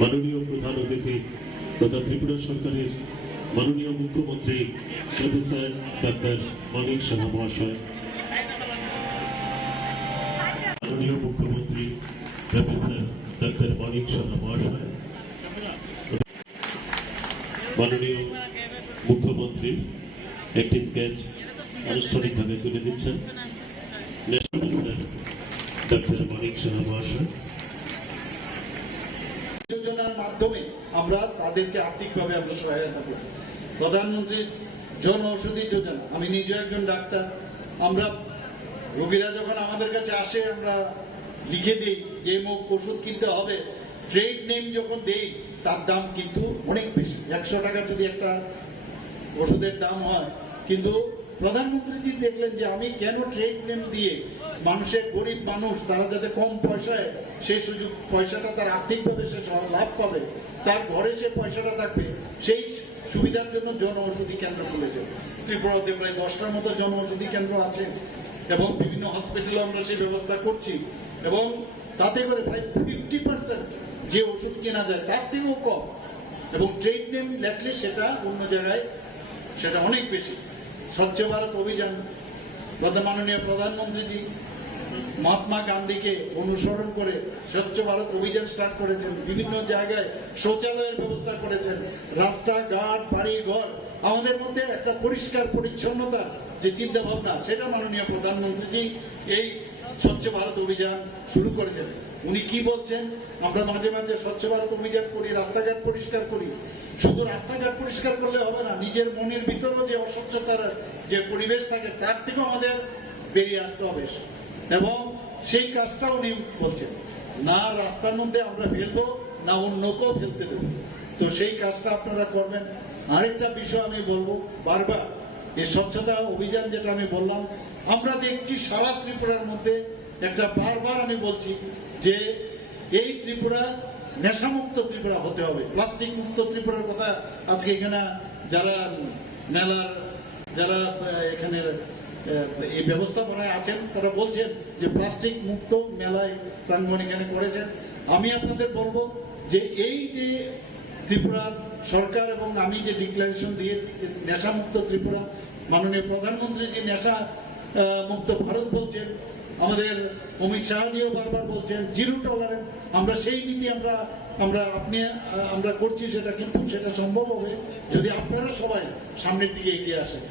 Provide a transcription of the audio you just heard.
মাননীয় প্রধান অতিথি তথা ত্রিপুরা সরকারের মাননীয় মুখ্যমন্ত্রী প্রফেসর ডক্টর মানিক সাহা মহাশয়, মাননীয় মুখ্যমন্ত্রী প্রফেসর ডক্টর মানিক সাহা মহাশয়, মাননীয় মুখ্যমন্ত্রী একটি স্কেচ আনুষ্ঠানিকভাবে তুলে দিচ্ছেন ডক্টর মানিক সাহা মহাশয়। যোজনার মাধ্যমে আমরা তাদেরকে আর্থিকভাবে আমরা সহায়তা করি। প্রধানমন্ত্রী জন ঔষধি যোজনা, আমি নিজে একজন ডাক্তার, আমরা রোগীরা যখন আমাদের কাছে আসে আমরা লিখে দিই যে ওষুধ কিনতে হবে, ট্রেড নেম যখন দেই তার দাম কিন্তু অনেক বেশি, 100 টাকা যদি একটা ওষুধের দাম হয়, কিন্তু প্রধানমন্ত্রীজি দেখলেন যে আমি কেন ট্রেড নেম দিয়ে মানুষের, গরিব মানুষ তারা যাতে কম পয়সায় সেই সুযোগ পয়সাটা তার আর্থিকভাবে সে লাভ পাবে, তার ঘরে সে পয়সাটা থাকবে, সেই সুবিধার জন্য জন ঔষধি কেন্দ্র খুলেছে। ত্রিপুরাতে প্রায় 10টার মতো জন ঔষধি কেন্দ্র আছে এবং বিভিন্ন হসপিটালে আমরা সেই ব্যবস্থা করছি এবং তাতে করে 50% যে ওষুধ কেনা যায় তার থেকেও কম, এবং ট্রেড নেম লেখলে সেটা অন্য জায়গায় সেটা অনেক বেশি। স্বচ্ছ ভারত অভিযান, মাননীয় প্রধানমন্ত্রীজি মহাত্মা গান্ধীকে অনুসরণ করে স্বচ্ছ ভারত অভিযান স্টার্ট করেছেন, বিভিন্ন জায়গায় শৌচালয়ের ব্যবস্থা করেছেন, রাস্তাঘাট, বাড়ি ঘর, আমাদের মধ্যে একটা পরিষ্কার পরিচ্ছন্নতা যে চিন্তা ভাবনা, সেটা মাননীয় প্রধানমন্ত্রীজি এই স্বচ্ছ ভারত অভিযান শুরু করেছেন। উনি কি বলছেন, আমরা মাঝে মাঝে স্বচ্ছ ভারত অভিযান করি, রাস্তাঘাট পরিষ্কার করি, শুধু রাস্তাঘাট পরিষ্কার করলে হবে না, নিজের মনের ভিতরেও যে অস্বচ্ছতার যে পরিবেশ থাকে তার থেকেও আমাদের বেরিয়ে আসতে হবে, এবং সেই কাজটা উনি বলছেন, না রাস্তার মধ্যে আমরা ফেলবো না অন্যকেও ফেলতে দেবো, তো সেই কাজটা আপনারা করবেন। আরেকটা বিষয় আমি বলবো, বারবার এই স্বচ্ছতা অভিযান যেটা আমি বললাম, আমরা দেখছি সারা ত্রিপুরার মধ্যে একটা, বারবার আমি বলছি যে এই ত্রিপুরা নেশামুক্ত ত্রিপুরা হতে হবে, প্লাস্টিক মুক্ত ত্রিপুরার কথা আজকে এখানে যারা মেলার, যারা এখানে এই ব্যবস্থাপনায় আছেন তারা বলছেন যে প্লাস্টিক মুক্ত মেলায় প্রাঙ্গণ এখানে করেছেন। আমি আপনাদের বলবো যে এই যে ত্রিপুরা সরকার এবং আমি যে ডিক্লারেশন দিয়েছি নেশামুক্ত ত্রিপুরা, মাননীয় প্রধানমন্ত্রী যে নেশা মুক্ত ভারত বলছেন, আমাদের অমিত শাহজিও বারবার বলছেন জিরো টলারেন্স, আমরা সেই নীতি আমরা করছি, সেটা কিন্তু সেটা সম্ভব হবে যদি আপনারা সবাই সামনের দিকে এগিয়ে আসেন।